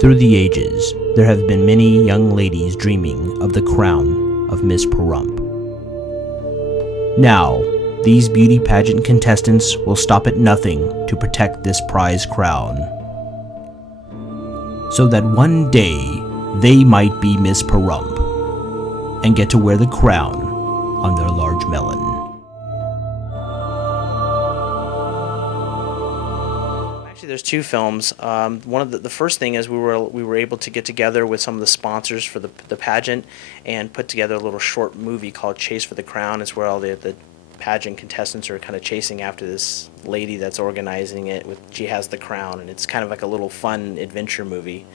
Through the ages, there have been many young ladies dreaming of the crown of Ms Pahrump. Now, these beauty pageant contestants will stop at nothing to protect this prize crown, so that one day they might be Ms Pahrump and get to wear the crown on their large melon. Actually, there's two films. One of the first thing is we were able to get together with some of the sponsors for the pageant and put together a little short movie called Chase for the Crown. It's where all the pageant contestants are kind of chasing after this lady that's organizing it. She has the crown, and it's kind of like a little fun adventure movie.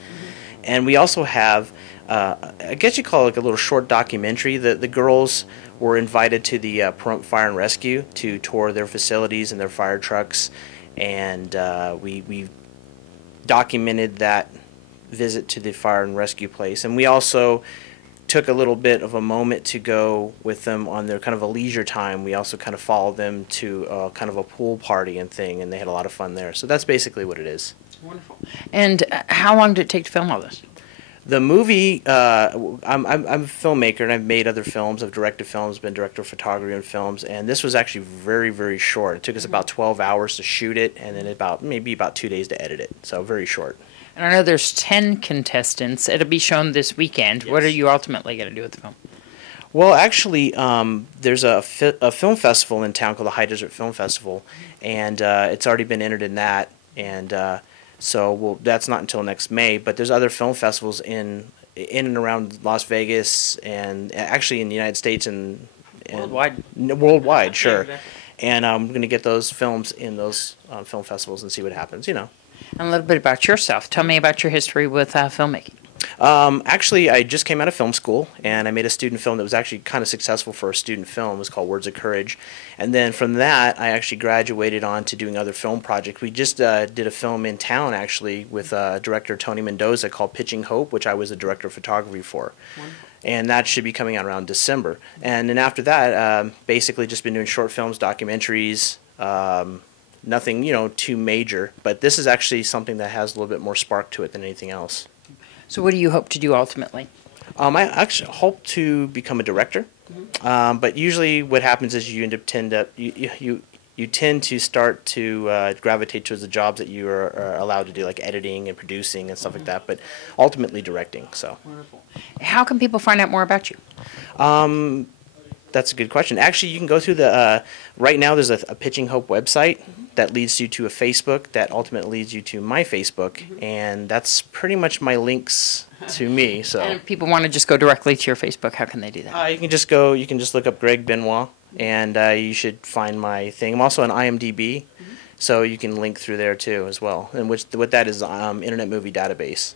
And we also have, I guess you call it like a little short documentary. The girls were invited to the Pahrump Fire and Rescue to tour their facilities and their fire trucks, and we documented that visit to the fire and rescue place. And we also took a little bit of a moment to go with them on their kind of a leisure time. We also kind of followed them to kind of a pool party and thing, and they had a lot of fun there. So that's basically what it is. Wonderful. And how long did it take to film all this? The movie, I'm a filmmaker, and I've made other films. I've directed films, been director of photography on films, and this was actually very, very short. It took us about 12 hours to shoot it, and then maybe about 2 days to edit it. So very short. And I know there's 10 contestants. It'll be shown this weekend. Yes. What are you ultimately going to do with the film? Well, actually, there's a film festival in town called the High Desert Film Festival, and it's already been entered in that, and so that's not until next May. But there's other film festivals in and around Las Vegas, and actually in the United States and worldwide, sure. Exactly. And I'm going to get those films in those film festivals and see what happens, you know. And a little bit about yourself. Tell me about your history with filmmaking. Actually, I just came out of film school, and I made a student film that was actually kind of successful for a student film. It was called Words of Courage. And then from that, I actually graduated on to doing other film projects. We just did a film in town, actually, with director Tony Mendoza called Pitching Hope, which I was the director of photography for. Wonderful. And that should be coming out around December. And then after that, basically just been doing short films, documentaries, nothing, too major. But this is actually something that has a little bit more spark to it than anything else. So what do you hope to do ultimately? I actually hope to become a director. But usually what happens is you tend to start to gravitate towards the jobs that you are allowed to do, like editing and producing and stuff like that, but ultimately directing. So. Wonderful. How can people find out more about you? That's a good question. Actually, you can go through right now there's a Pitching Hope website that leads you to a Facebook that ultimately leads you to my Facebook, and that's pretty much my links to me. So. And if people want to just go directly to your Facebook, how can they do that? You can just look up Greg Benoit, and you should find my thing. I'm also on IMDb, so you can link through there too as well, and what that is Internet Movie Database.